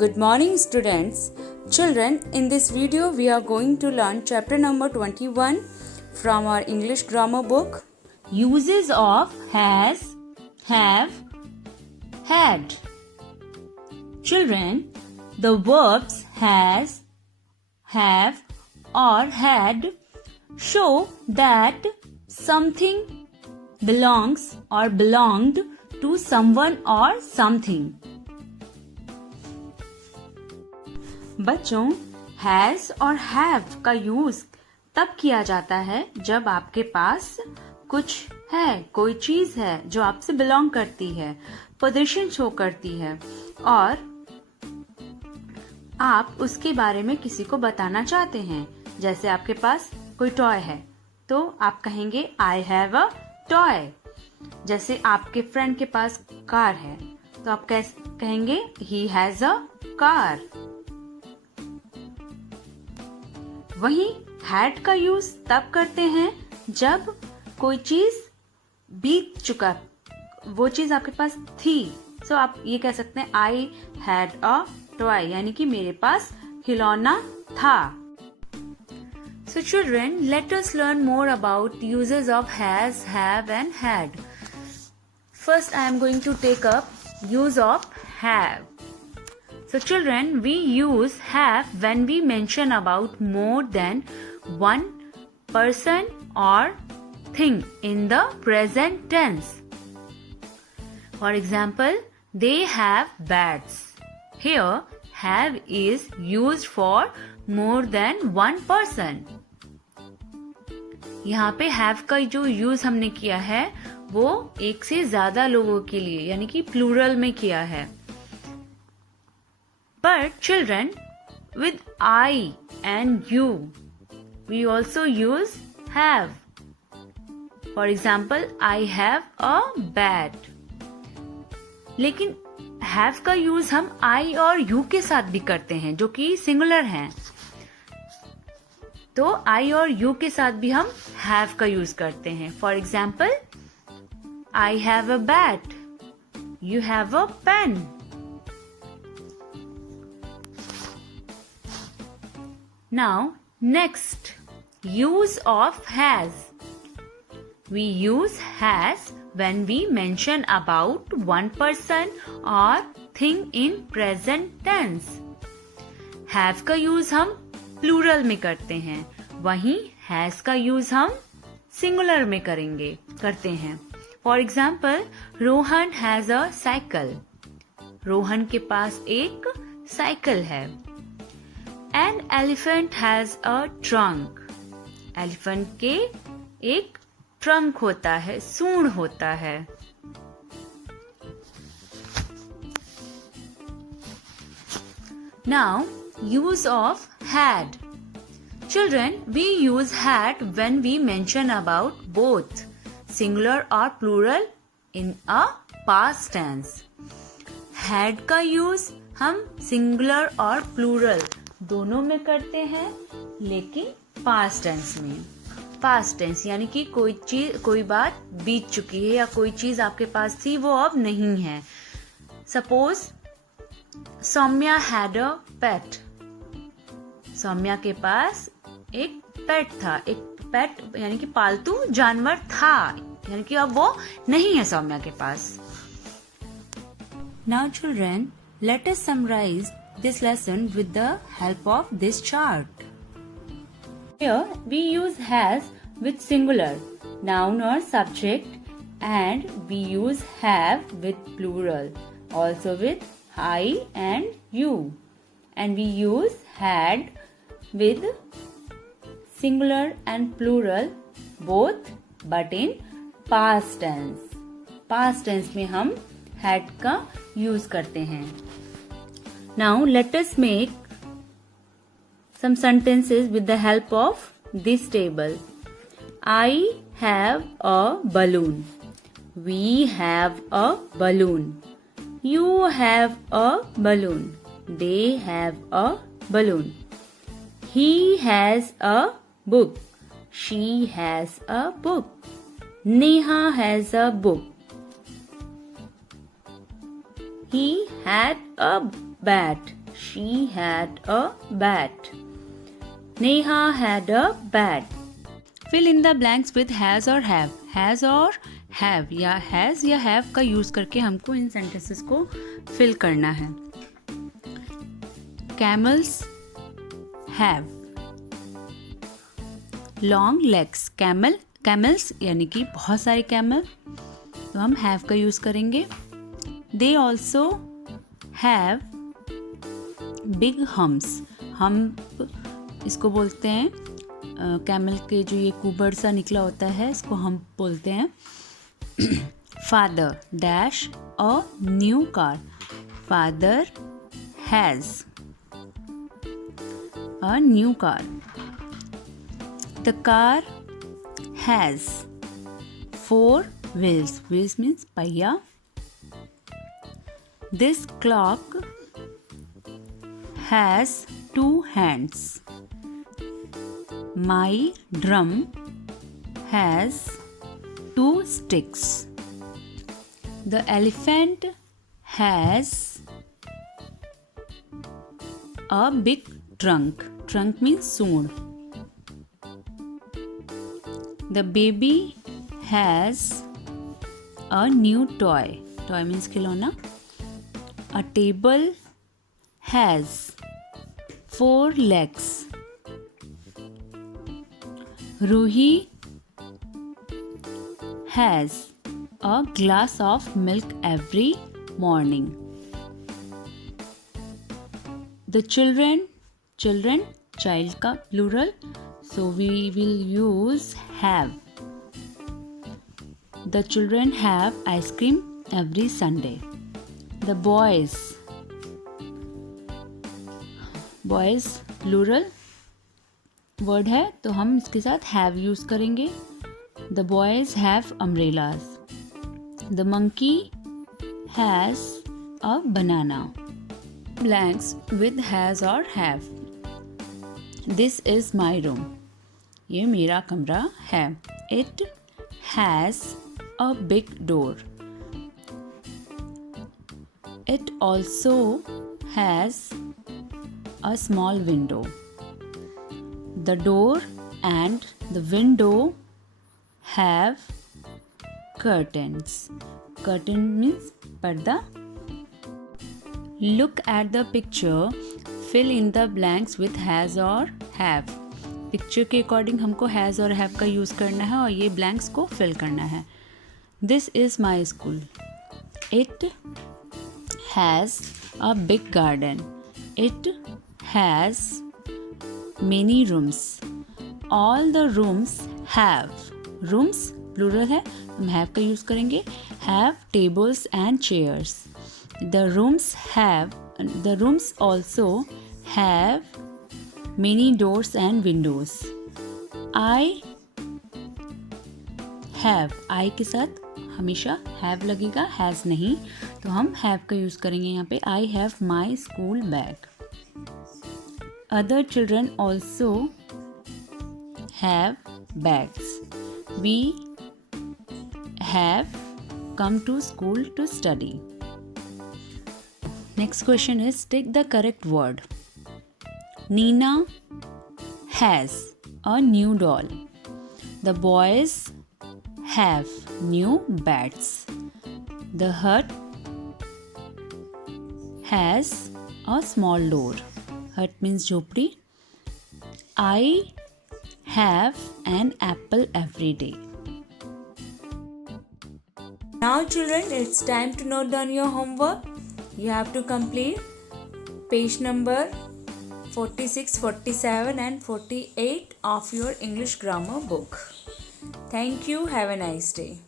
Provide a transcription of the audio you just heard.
Good morning, students. Children, in this video we are going to learn chapter number 21 from our English grammar book. Uses of has, have, had. Children, the verbs has, have or had show that something belongs or belonged to someone or something. बच्चों, has और have का use तब किया जाता है जब आपके पास कुछ है, कोई चीज है जो आपसे बिलोंग करती है, पोजीशन शो करती है और आप उसके बारे में किसी को बताना चाहते हैं. जैसे आपके पास कोई टॉय है तो आप कहेंगे आई हैव अ टॉय. जैसे आपके फ्रेंड के पास कार है तो आप कहेंगे ही हैज अ कार. वहीं हैड का यूज तब करते हैं जब कोई चीज बीत चुका, वो चीज आपके पास थी. सो आप ये कह सकते हैं आई हैड अ टॉय, यानी कि मेरे पास खिलौना था. So children, let us learn more about uses of has, have and had. First I am going to take up use of have. So children, we use have when we mention about more than one person or thing in the present tense. For example, they have bats. Here, have is used for more than one person. यहाँ पे have का जो use हमने किया है वो एक से ज्यादा लोगों के लिए यानी कि प्लूरल में किया है. But children, with I and you, we also use have. For example, I have a bat. लेकिन have का यूज हम I और you के साथ भी करते हैं जो कि सिंगुलर हैं. तो I और you के साथ भी हम have का यूज करते हैं. For example, I have a bat. You have a pen. Now, next, use of has. We use has when we mention about one person or thing in present tense. Have का use हम plural में करते हैं, वहीं has का use हम singular में करते हैं. For example, Rohan has a cycle. Rohan के पास एक साइकिल है. An elephant has a trunk. Elephant के एक ट्रंक होता है, सूंड होता है. Now, use of had. Children, we use had when we mention about both singular or plural in a past tense. Had का यूज हम सिंगुलर और प्लूरल दोनों में करते हैं, लेकिन पास्ट टेंस में. पास्ट टेंस यानी कि कोई बात बीत चुकी है या कोई चीज आपके पास थी वो अब नहीं है. सपोज सौम्या हैड अ पेट. सौम्या के पास एक पेट था. एक पेट यानी कि पालतू जानवर था, यानी कि अब वो नहीं है सौम्या के पास. Now children, let us summarize this lesson with the help of this chart. Here we use has with singular, noun or subject, and we use have with plural, also with I and you, and we use had with singular and plural both but in past tense. Past tense में हम had का use करते हैं. Now let us make some sentences with the help of this table. I have a balloon. We have a balloon. You have a balloon. They have a balloon. He has a book. She has a book. Neha has a book. He had a bat. She had a bat. Neha had a bat. Fill in the blanks with has or have. Has or have या has या have का use करके हमको इन sentences को fill करना है. Camels have long legs. Camels यानी कि बहुत सारे camel, तो हम have का यूज करेंगे. They also have big humps. Hump इसको बोलते हैं कैमल के जो ये कुबड़ सा निकला होता है इसको हम बोलते हैं. Father dash a new car. Father has a new car. The car has 4 wheels. Wheels means पहिया. This clock has 2 hands. My drum has 2 sticks. The elephant has a big trunk. Trunk means soon. The baby has a new toy. Toy means खिलौना. A table has 4 legs. Ruhi has a glass of milk every morning. The children, child का plural, so we will use have. The children have ice cream every Sunday. The boys plural word है तो हम इसके साथ have use करेंगे. The boys have umbrellas. The monkey has a banana. Blanks with has or have. This is my room. ये मेरा कमरा है. It has a big door. It also has a small window. The door and the window have curtains. Curtain means पर्दा. Look at the picture. Fill in the blanks with has or have. Picture के according हमको has और have का use करना है और ये blanks को fill करना है. This is my school. It has a big garden. It has many rooms. All the rooms have. Rooms plural है, हम have का यूज़ करेंगे. Have tables and chairs. The rooms also have many doors and windows. I have. I के साथ हमेशा have लगेगा, has नहीं, तो हम have का यूज़ करेंगे यहाँ पे. I have my school bag. Other children also have bags. We have come to school to study. Next question is take the correct word. Nina has a new doll. The boys have new bats. The hut has a small door. Hut means झोपड़ी. I have an apple every day. Now children, it's time to note down your homework. You have to complete page number 46, 47 and 48 of your English grammar book. Thank you. Have a nice day.